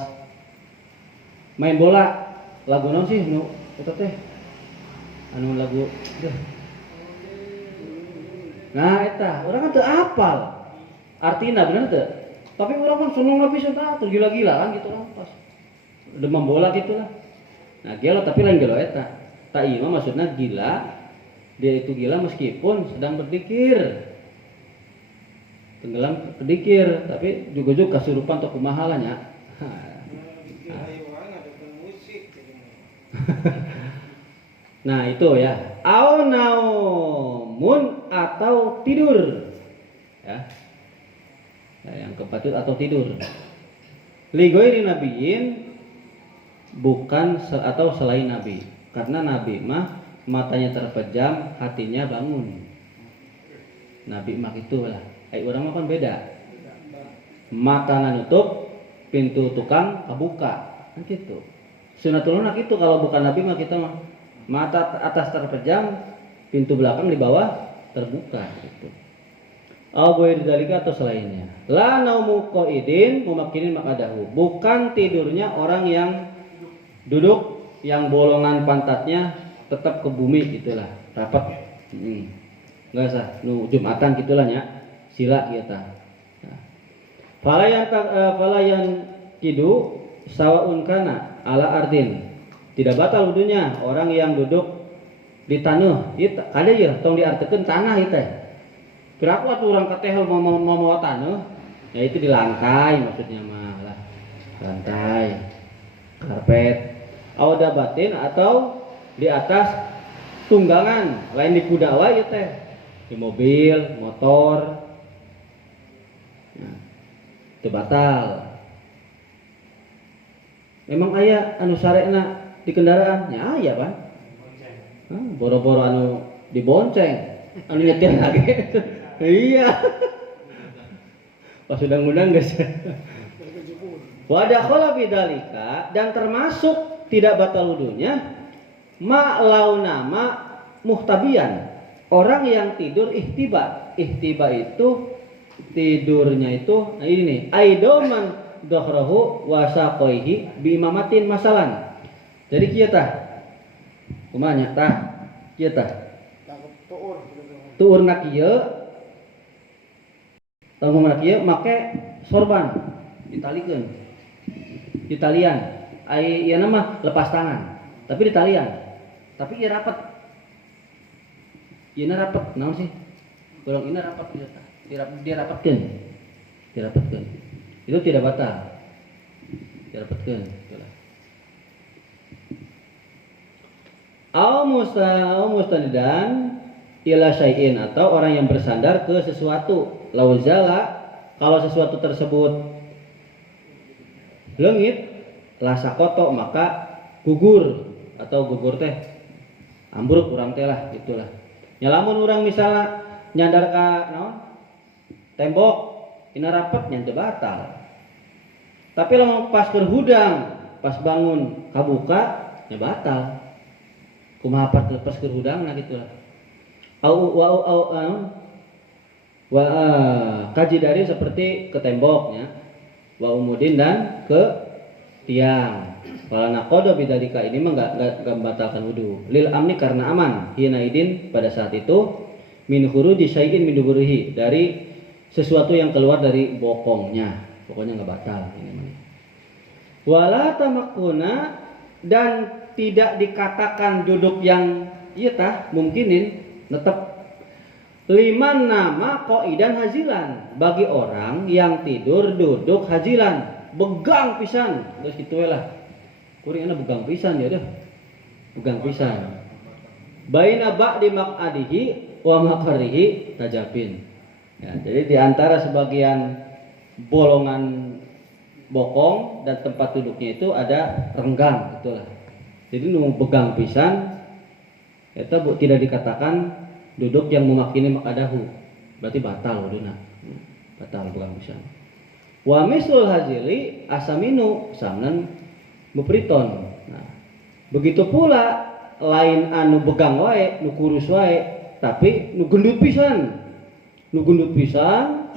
main bola lagu naon sih nu eta teh anu lagu deh. Nah eta urang kan teu apal artina bener teu, tapi urang kan seneng pisan tah teu gila-gila kan gitu lah pas demam bola gitu lah. Nah gelo tapi lain gelo eta tak iya maksudnya gila, dia itu gila meskipun sedang berzikir tenggelam kedikir, tapi juga kasurupan atau kumahalanya. Nah itu ya, au naumun atau tidur, ya. Nah, yang keempat itu atau tidur. Ligoiri nabiyin bukan atau selain nabi, karena nabi mah matanya terpejam, hatinya bangun. Nabi mah itulah. Orang mah kan beda. Mata nutup, pintu tukang kebuka, kan gitu. Sunatullah gitu kalau bukan nabi mah kita mah mata atas terpejam, pintu belakang di bawah terbuka gitu. Al-Ghayr dzalika atau selainnya. La naumu qaidin mumakkinin maqadahu. Bukan tidurnya orang yang duduk yang bolongan pantatnya tetap ke bumi gitulah, rapat. Enggak usah nu Jumatan gitulah nya. Sila kita. Falayan kidu sawaun kana ala ardin. Tidak batal wudunya orang yang duduk di tanah. Ieu ada ya tong diartikeun tanah ieu teh. Kira waktu orang katehel mau tanah, ya itu di lantai maksudnya mah lah. Lantai, karpet, auda batin atau di atas tunggangan, lain di kuda wae teh. Di mobil, motor. Nah, itu batal. Memang aya anu sareana di kendaraan? Ya aya, Pak. Boro-boro anu dibonceng, anu nyetir lagi. Iya. Pas undang-undang guys. Wadakhala bidzalika dan termasuk tidak batal wudunya ma'launama muhtabian. Orang yang tidur ihtiba. Ihtiba itu tidurnya itu nah ini nih aidoman dohrohu wasaqoihi biimamatin masalan. Jadi kieu tah kumanya tah kieu tah tuurna kieu tanggung kieu make sorban ditalian ai ieu mah lepas tangan tapi ditalian tapi ieu rapat ieu rapat naon sih golong ini rapat kieu tah dirapatkan itu tidak batal dirapatkan itulah au mustanidan ila syai'in atau orang yang bersandar ke sesuatu lauzala kalau sesuatu tersebut leungit lasakoto maka gugur atau gugur teh ambruk urang teh lah gitulah nyalamun urang misalnya nyandar ka naon tembok ina rapat nya teu batal. Tapi lamun pas kerhudang, pas bangun kabuka nya batal. Kumaha pas kerhudangna gitu lah. Kaji dari seperti ke temboknya. Wa umudin dan ke tiang. Kalau naqodo bidzalika ini mah enggak membatalkan wudu. Lil amni karena aman. Hina idin pada saat itu min khuruji syai'in min duburihi dari sesuatu yang keluar dari bokongnya, pokoknya nggak batal ini mah. Wala tamakkuna dan tidak dikatakan duduk yang ieu tah mungkinin tetap liman nama qaidan hazilan bagi orang yang tidur duduk hazilan begang pisan geus kitu we lah. Kuringna begang pisan ya dah. Begang pisan. Baina ba'di maq'adihi wa maqarihi tajabin. Ya, jadi di antara sebagian bolongan bokong dan tempat duduknya itu ada renggang gitulah. Jadi nu begang pisan itu tidak dikatakan duduk yang memakini makadahu. Berarti batal wuduna. Batal begang pisan. Wa mislul hazili asaminu samnan Bepriton. Nah, begitu pula lain anu begang wae, nu kurus wae, tapi nu gendut pisan. Nu gendut pisan.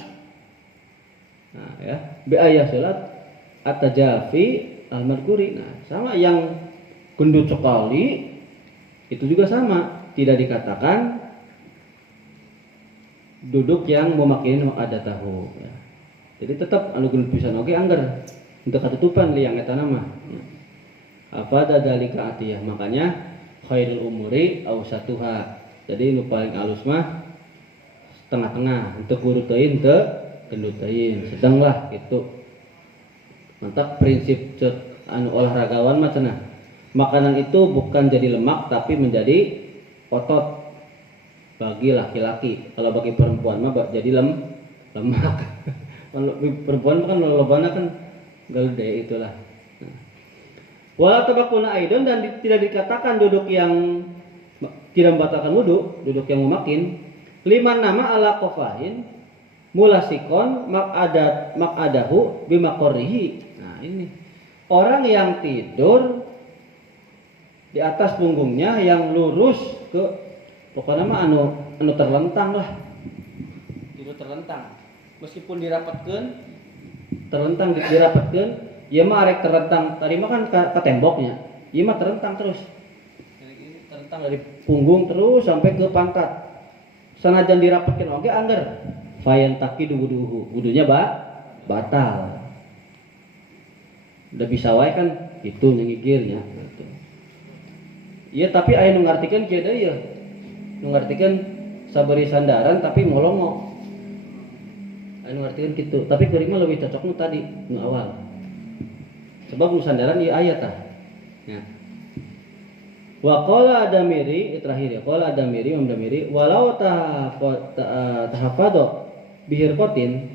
Nah, ya, bi aya salat at-tajafi al-madhkuri. Nah, sama yang gendut sekali itu juga sama, tidak dikatakan duduk yang memakin ada tahu ya. Jadi tetap anu gendut pisan oge angger untuk katutupan liang eta nama. Afada dalika atiyah, makanya khairul umuri awsatuha. Jadi nu paling alus mah tengah-tengah, untuk guru teuing teu gendut teuing, sedang lah gitu. Mantap prinsip anu olahragawan mah cenah. Makanan itu bukan jadi lemak tapi menjadi otot bagi laki-laki. Kalau bagi perempuan mah jadi lemak. Kalau perempuan kan lolobana kan gede itulah. Wala tabakuna aidon, dan tidak dikatakan duduk yang tidak membatalkan wudu, duduk yang memakin. Lima nama ala kofahin mulasikon makadahu bimakorihi. Nah ini orang yang tidur di atas punggungnya yang lurus ke pokoknya mah anu terlentang lah, tidur terlentang meskipun dirapatkan terlentang dirapatkan, ieu mah arek terlentang tadi mah kan ke temboknya, ieu mah terlentang terus, terlentang dari punggung terus sampai ke pangkat, sanajan dirapatkan oge angger fayan takidu wudunya batal, udah bisa wae kan itu nyengigirnya gitu. Iya tapi aya nu ngartikeun kieu deui ya. Nu ngartikeun sabari sandaran tapi molongo. Aya nu ngartikeun kitu, tapi kuring mah leuwih cocok nu tadi, nu awal. Sebab nu sandaran ieu aya tah. Ya. Wa qala Adamiri terakhir ya, qala Adamiri Imam Damiri walau tahafado bihirqatin,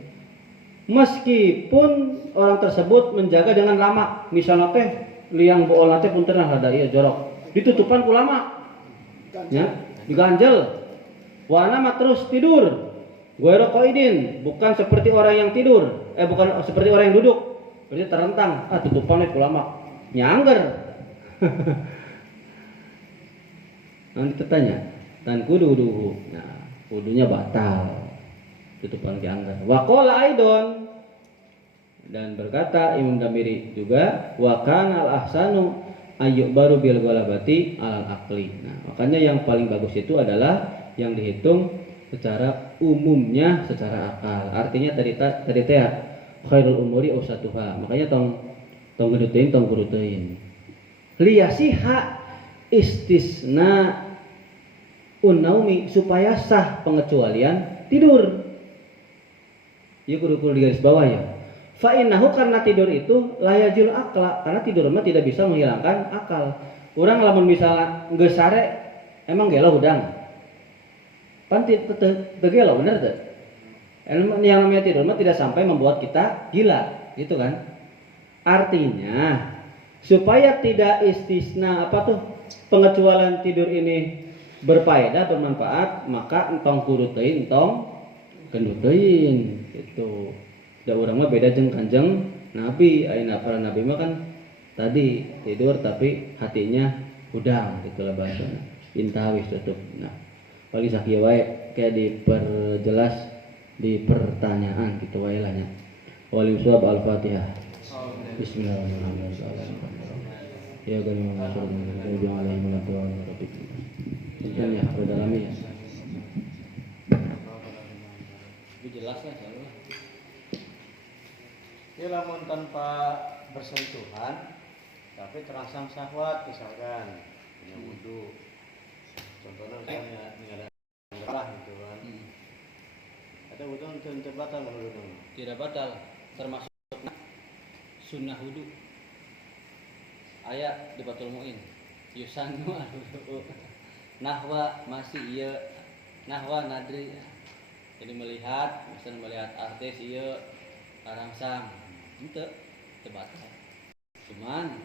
meskipun orang tersebut menjaga dengan lama, misalnya teh liang bool teh punten hada ieu jorok. Ditutupan ku lama, ya, diganjel. Wana mah terus tidur. Ghairu qaidin, bukan seperti orang yang tidur, bukan seperti orang yang duduk. Berarti terentang, tutupan ku lama. Nyangger. Nanti tertanya, tan kudu wudu. Nah, wudunya batal. Tutupan diangger. Wa qala aidon, dan berkata Imam Damiri juga, wa kana al-ahsanu ayyuk baru bil ghalabati alal akli. Nah, makanya yang paling bagus itu adalah yang dihitung secara umumnya secara akal. Artinya tadi teh khairul umuri ausatuha. Makanya tong geduteun tong guruteun. Liyasiha istisna unnaumi, supaya sah pengecualian tidur. Ieu kudu digaris bawah ya. Fa innahu, karena tidur itu layajul akla, karena tidur mah tidak bisa menghilangkan akal. Urang lamun misalnya geus sare emang gelo hudang. Pan teu gelo bener teu? Yang namanya tidur mah tidak sampai membuat kita gila, gitu kan? Artinya supaya tidak istisna pengecualian tidur ini berfaedah bermanfaat, maka entong kudu teuing entong gendut teuing gitu. Da urang mah beda jeung Kanjeng Nabi. Ayeuna para nabi mah kan tadi tidur tapi hatinya hudang gitulah bahasana. Intawis tutup. Nah, bagi sakieu wae kayak diperjelas di pertanyaan gitu wae lah nya. Wali usab al-Fatihah. Bismillahirrahmanirrahim. Ya gani mengatur dengan yang alaihi wa sallam. Ya, berdalami ya. Itu jelas lah soalnya. Ini lamun tanpa bersentuhan tapi terangsang syahwat misalkan punya wudu, contohnya misalnya ada salah gitu kan, ada wudu yang batal menurut kamu? Tidak batal, termasuk sunnah wudu. Aya di Batul Muin yusanu wudu nahwa masih ieu nahwa nadri, jadi melihat misalnya melihat artis ieu karangsang ente batal, cuman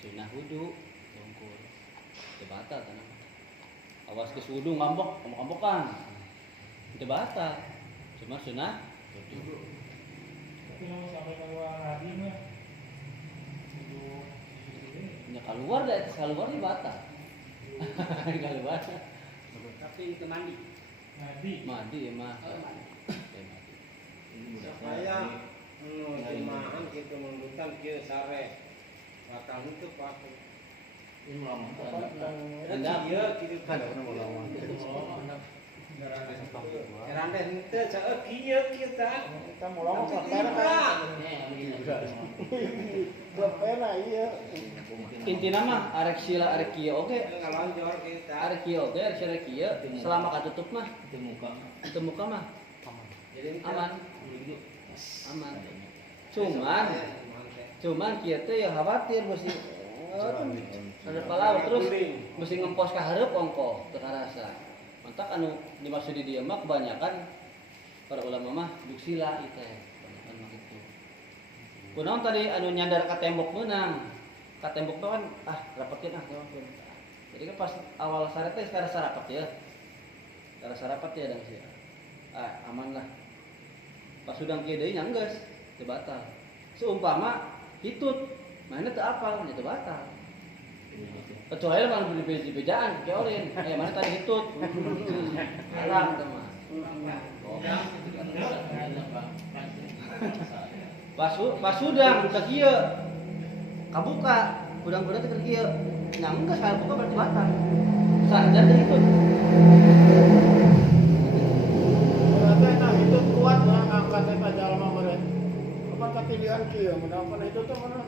sunnah wudu tungkur batal tanah awas ke wudu ngambok-ngambokan ente batal, cuma sunnah wudu. Tapi kalau sampai kalau Nabi mah itu Ya keluar di batal. Keluar. Tapi itu mandi. Mandi ya mah. Mandi. Supaya jemaah kita mengutan ke sare. Batang itu pakai. Anda Iya, kita kan melawan. Randa henteu caeu kieu kita. Kita mau lama pena. Klub pena iya. intina mah arek sila arek kieu oge. Ngalonjor kita. Arek kieu oge arek sila kieu selama katutup mah itu muka mah Jadi aman. Cuman kieu teh ya khawatir mesti ada palaut terus mesti ngempos ka hareup ongko teu karasa. Mantak anu dimaksud di dieu mah kebanyakan para ulama mah duk sila ieu teh. Kebanyakan mah kitu. Kunaon tadi anu nyandar ka tembok meunang. Ka tembok mah kan rapetkeun gampang. Jadi kan pas awal sare teh sekarang sarapat ya. Sekarang sarapat ya dan sih. Aman lah. Pas sudah kieu deui nya geus teu batal. Seumpama hitut mana teu apal nya teu batal. Kecuali lamun beli bejaan keolin. Mana tadi hitut. Haram teh mah. Pas sudang teu kieu kabuka udang-udang teh kieu nya geus kabuka berarti batal. Sajan teh hitut. Berarti nah itu kuat lah angkat eta jalma meureun. Apa kapilihan kieu mun itu tuh mana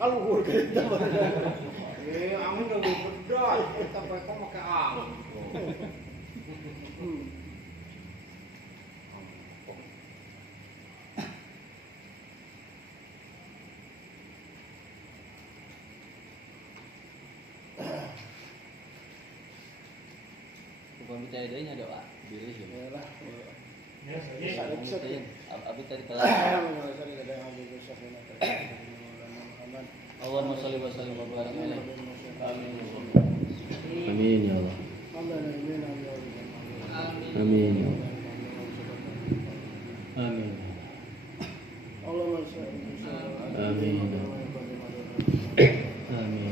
kaluhur kita meureun. amun udah bedot, kita pakai make am. Bukan percaya deui nya doa. Bilih ya. Yalah. Bisa. Abi tadi kelas. Allahumma shalli wa sallim wa barik alaihi. Amin ya Allah. Amin ya Allah. Amin. Allahumma shalli. Amin.